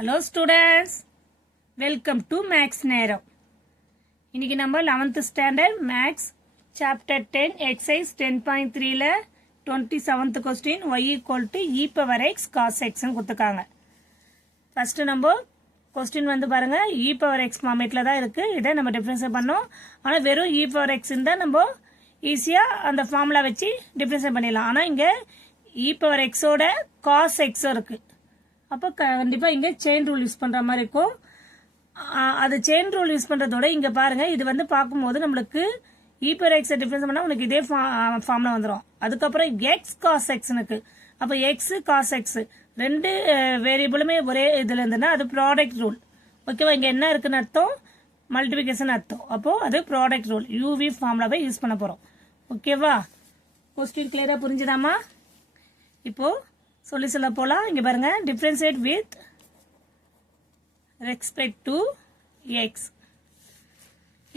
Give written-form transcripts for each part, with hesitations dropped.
Hello students, welcome to Max நேரம். இன்னைக்கு நம்ம 11th standard Max chapter 10 exercise 10.3ல 27th question y equal to e power x cos x ன்னு கொடுத்துருக்காங்க. First நம்ம question வந்து பாருங்க e power x ஃபார்மேட்ல தான் இருக்கு. இதை நம்ம டிஃபரன்ஷியேட் பண்ணோம். ஆனா வெறும் e power x இருந்தா நம்ம ஈஸியா அந்த ஃபார்முலா வச்சு டிஃபரன்ஷியேட் பண்ணிடலாம். ஆனா இங்க e power x ஓட cos x இருக்கு. அப்போ கண்டிப்பாக இங்கே செயின் ரூல் யூஸ் பண்ணுற மாதிரி இருக்கும். அது செயின் ரூல் யூஸ் பண்ணுறதோட இங்கே பாருங்கள் இது வந்து பார்க்கும்போது நம்மளுக்கு இ பவர் எக்ஸை டிஃபரன்ஸ் பண்ணால் உனக்கு இதே ஃபார்மில் வந்துடும். அதுக்கப்புறம் எக்ஸ் காஸ் எக்ஸ்னுக்கு அப்போ எக்ஸு காஸ் எக்ஸ் ரெண்டு வேரியபிளுமே ஒரே இதில் இருந்ததுன்னா அது ப்ராடக்ட் ரூல். ஓகேவா, இங்கே என்ன இருக்குன்னு அர்த்தம் மல்டிபிகேஷன் அர்த்தம். அப்போது அது ப்ராடக்ட் ரூல் யூவி ஃபார்முலாவை யூஸ் பண்ண போகிறோம். ஓகேவா, கொஸ்டின் கிளியராக புரிஞ்சுதாமா? இப்போது சொல்ல போலாம். இங்க பாருங்க differentiate with respect to X.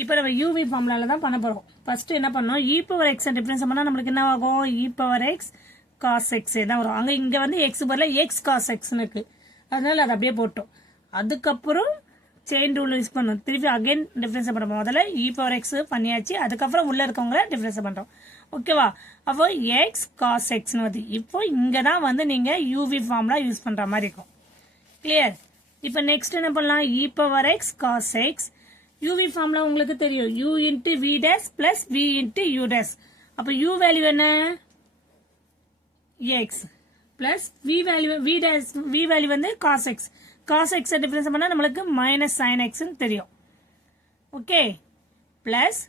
இப்போ நம்ம யூவி ஃபார்முலால தான் பண்ண போறோம். ஃபர்ஸ்ட் என்ன பண்ணோம், இ பவர் எக்ஸ் டிஃபரன்ஸ் பண்ணா நம்மளுக்கு என்ன ஆகும், இ பவர் எக்ஸ் காஸ் எக்ஸ் தான் வரும். அங்க இங்க வந்து எக்ஸ் பதிலா எக்ஸ் காஸ் எக்ஸ்னு இருக்கு, அதனால அதை அப்படியே போட்டோம். அதுக்கப்புறம் செயின் ரூல் யூஸ் பண்ணோம். திருப்பி அகைன் டிஃபரன்ஸ் பண்ணுறோம். முதல்ல இ பவர் எக்ஸ் பண்ணியாச்சு, அதுக்கப்புறம் உள்ள இருக்கவங்கள டிஃபரன்ஸ் பண்றோம். ஓகேவா, அப்போ எக்ஸ் காஸ் எக்ஸ்னு வருது. இப்போ இங்க தான் வந்து நீங்க யூவி ஃபார்முலா யூஸ் பண்ற மாதிரி இருக்கும். கிளியர்? இப்போ நெக்ஸ்ட் என்ன பண்ணலாம், e power x cos x UV formula உங்களுக்கு தெரியும், u into v dash plus v into u dash. அப்போ யூ வேல்யூ என்ன, x plus v value v value வந்து cos x. Cos x difference பண்ணா நம்மளுக்கு மைனஸ் சைன் எக்ஸ் தெரியும். Okay, plus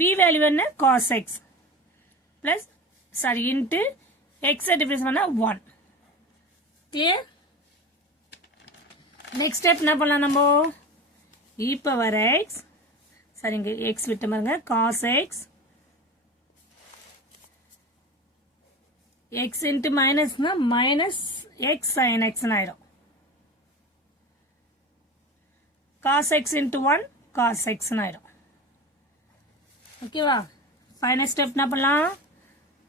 v value என்ன cos x plus sorry into x difference பண்ணா 1. Clear? Next step என்ன பண்ணலாம், நம்ம இ பவர் எக்ஸ் சாரி இங்க எக்ஸ் விட்டு பாருங்க காஸ் எக்ஸ் எக்ஸ் இன்ட்டு மைனஸ்னா மைனஸ் எக்ஸ் சைன் எக்ஸ் ஆயிடும். cos x into 1 cos x ஆயிடும். ஓகேவா, ஃபைனல் ஸ்டெப் என்ன பண்ணலாம்,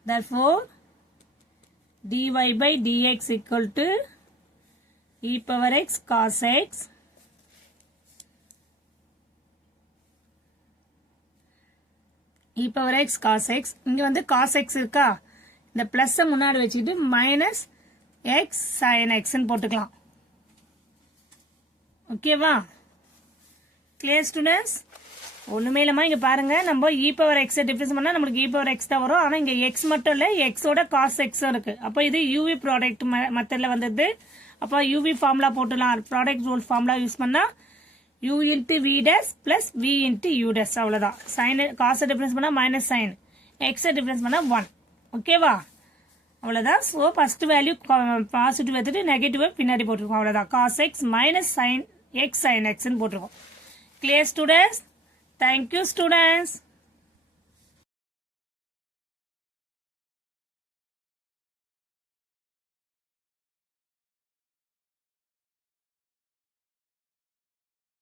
therefore dy by dx equal to e power x cos x e power x cos x. இங்க வந்து cos x இருக்கா, இந்த பிளஸ் முன்னாடி வச்சுக்கிட்டு மைனஸ் எக்ஸ் சைன் எக்ஸ் போட்டுக்கலாம். ஓகேவா, கிளியர் ஸ்டூடெண்ட்ஸ்? ஒண்ணுமே இல்லாம இங்க பாருங்க நம்ம இ பவர் எக்ஸ் டிஃபரன்ஸ் பண்ணா நம்மளுக்கு இ பவர் எக்ஸ் தான் வரும். ஆனா இங்க எக்ஸ் மட்டும் இல்ல எக்ஸோட காஸ் எக்ஸும் இருக்கு. அப்போ இது யூவி ப்ராடக்ட் மெத்தட்ல வந்தது. அப்போ யூவி ஃபார்முலா போட்டுலாம். ப்ராடக்ட் ரூல் ஃபார்முலா யூஸ் பண்ணா u into v dash plus v into u dash, அவ்வளவுதான். சைன் காசை டிஃபரன்ஸ் பண்ணா மைனஸ் சைன், எக்ஸ் டிஃபரன்ஸ் பண்ணா 1. ஓகேவா, அவ்வளவுதான். ஸோ ஃபர்ஸ்ட் வேல்யூ பாசிட்டிவ் எடுத்துட்டு நெகட்டிவ் பின்னாடி போட்டிருக்கோம், அவ்வளவுதான். Cos x minus sine x sine எக்ஸ்ன்னு போட்டிருக்கோம். Clear students? Thank you students.